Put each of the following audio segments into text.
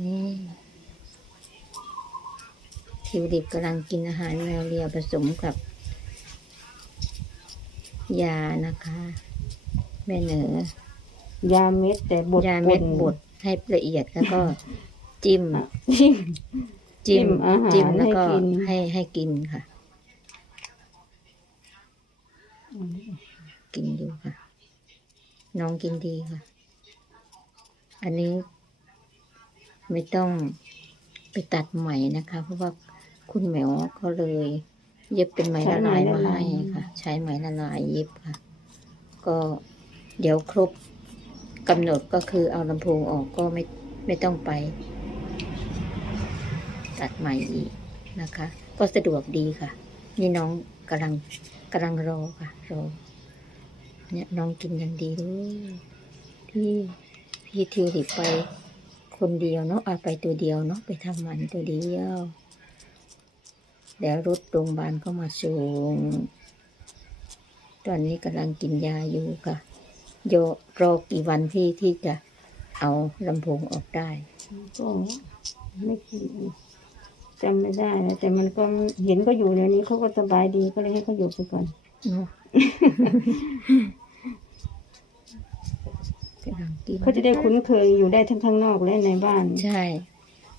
นี่ทิวดิบกำลังกินอาหารแมวเรียวผสมกับ ยานะคะ แม่เหนือยาเม็ดแต่บดยาเม็ดบดให้ละเอียดแล้วก็จิ้ม จิ้มจิ้มอาหารจิ้มแล้วก็ให้กินให้ให้กินค่ะ กินอยู่ค่ะ น้องกินดีค่ะ อันนี้ ไม่ต้องไปตัดไหมนะคะ เพราะว่าคุณแหมวเขาเลย เย็บเป็นไหมละลายมาให้ค่ะ ใช้ไหมละลายเย็บค่ะ ก็เดี๋ยวครบกำหนดก็คือเอาลำโพงออกก็ไม่ไม่ต้องไป ตัดใหม่อีกนะคะ ก็สะดวกดีค่ะ นี่น้องกำลังกำลังรอค่ะรอเนี่ยน้องกินอย่างดีเลยที่พี่ทิวดิบไป คนเดียวเนาะเอาไปตัวเดียวเนาะไปทำหมันตัวเดียวเดี๋ยวรถโรงพยาบาลก็มาส่งตอนนี้กำลังกินยาอยู่ค่ะโยรอกี่วันที่ที่จะเอาลำโพงออกได้ก็ไม่กินจำไม่ได้นะแต่มันก็เห็นก็อยู่ในนี้เขาก็สบายดีก็เลยให้เขาอยู่ไปก่อนเนาะ กำลังกินเขาจะได้คุ้นเคยอยู่ได้ทั้งข้างนอกและในบ้าน ใช่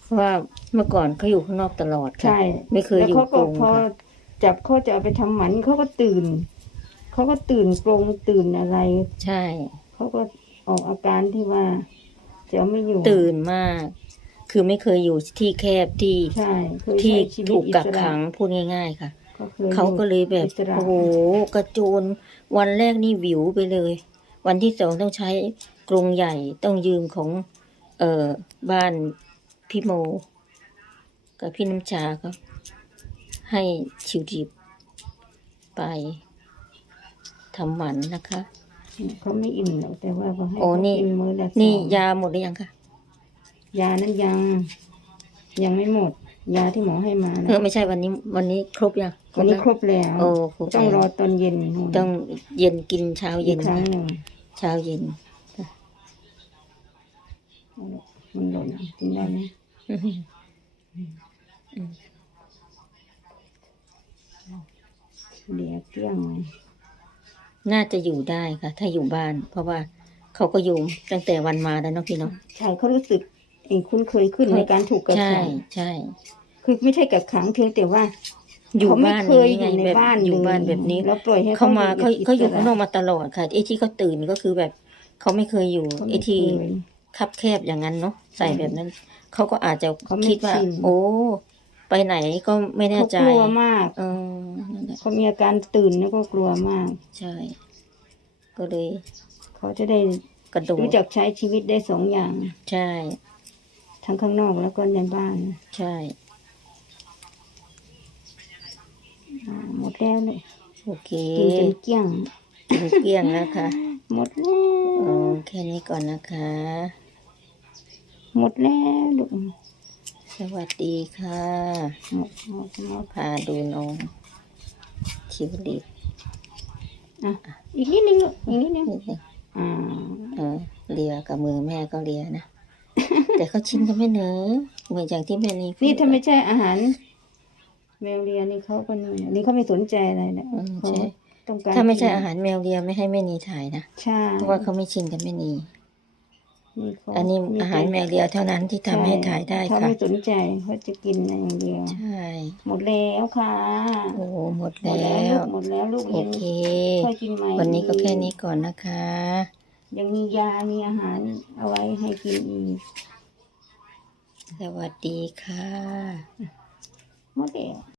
เพราะว่าเมื่อก่อนเขาอยู่ข้างนอกตลอดค่ะ ใช่ไม่เคยแล้วอยู่เขากก็รงพอค่ะจับเขาจะเอาไปทำหมันเขาก็ตื่นเขาก็ตื่นกรงตื่นอะไรใช่ เขาก็ออกอาการที่ว่าจะไม่อยู่ตื่นมาก คือไม่เคยอยู่ที่แคบที่ใช่เคยที่ใช้ชีวิตถูกกักอิสระขังพูดง่าย ๆ ค่ะก็คยเขาก็เลยแบบอิสระโอ้โหกระโจนวันแรกนี่วิวไปเลย วันที่สองต้องใช้ กรงใหญ่ต้องยืมของเอ่อบ้านพี่โม กับพี่น้ำชาก็ให้ชิวดิบไปทำหมันนะคะ เขาไม่อิ่มหรอกแต่ว่าเขาให้โอ้นี่ เขากินมื้อละสองนี่ยาหมดหรือยังคะยานั้นยัง ยังไม่หมด ยาที่หมอให้มาเออนะไม่ใช่วันนี้วันนี้ครบยังวันนี้ครบแล้ว โอ้ครบต้องรแล้อวตอนเย็นนู่นต้องเย็นกินเช้าอีเย็กนครั้งค่ะหนึ่งเช้าเย็น มันหล่นกินได้ไหมเดี๋ยวเกลี้ยงน่าจะอยู่ได้ค่ะ ถ้าอยู่บ้าน เพราะว่าเขาก็อยู่ตั้งแต่วันมาแล้วเนาะพี่เนาะใช่เขารู้สึกเองคุ้นเคยขึ้นในการถูกกักใช่ขังใช่คือไม่ใช่กักขังเพียงแต่ว่าอยู่เขาไม่บ้านเคยนี้อไงยู่ในแบบบ้านอยู่ลบ้านแบบนี้แล้วปล่อยให้เขามาเขาเขาอยู่สระข้างนอกมาตลอดค่ะไอ้ที่เขาตื่นก็คือแบบเขาไม่เคยอยู่เขาไอ้ไม่ที่เคยคับแคบอย่างนั้นเนาะใส่แบบนั้น เขาก็อาจจะเขาไม่คิดว่าชินโอ้ ไปไหนก็ไม่แน่เขาใจกลัวมากเออนั่นแหละเขามีอาการตื่นแล้วก็กลัวมาก ใช่ ก็เลย เขาจะได้กระโดดรู้จักใช้ชีวิตได้สองอย่าง ใช่ ทั้งข้างนอกแล้วก็ในบ้าน ใช่อ่าหมดแล้วเลยโอเคกินจนเกลี้ยงกินเกลี้ยงแล้วค่ะหมดแล้วโอ้แค่นี้ก่อนนะคะ หมดแล้วลูกสวัสดีค่ะหมดหมดหมดพาดูน้องทิวลิปอะอีกนิดนึงลูกอีกนิดนึงนิดนึงอ่าเออเลียกับมือแม่ก็เลียนะ แต่เขาชินกันไม่เนอะเหมือนอย่างที่แม่นี่พูดนี่ถ้าไม่ใช่อาหารแมวเลียนี่เขาก็นี่นี่เขาไม่สนใจอะไรนะอืมเขาใช่ต้องการถ้าไม่ใช่กินอาหารแมวเลียไม่ให้แม่นีถ่ายนะ ใช่ เพราะว่าเขาไม่ชินกันแม่นี นี่เขาอันนี้อาหารแมวเลียเท่านั้นที่ทำให้ถ่ายได้เขาค่ะไม่สนใจเขาจะกินอย่างเดียว ใช่ หมดแล้วค่ะ โอ้หมดหมดแล้แล้วลูวกหมดแล้วลูกโอยังเคค่อยกินไหมวันนี้ก็แค่นี้ก่อนนะคะ ยังมียา มีอาหารเอาไว้ให้กินอีก สวัสดีค่ะ หมดแล้ว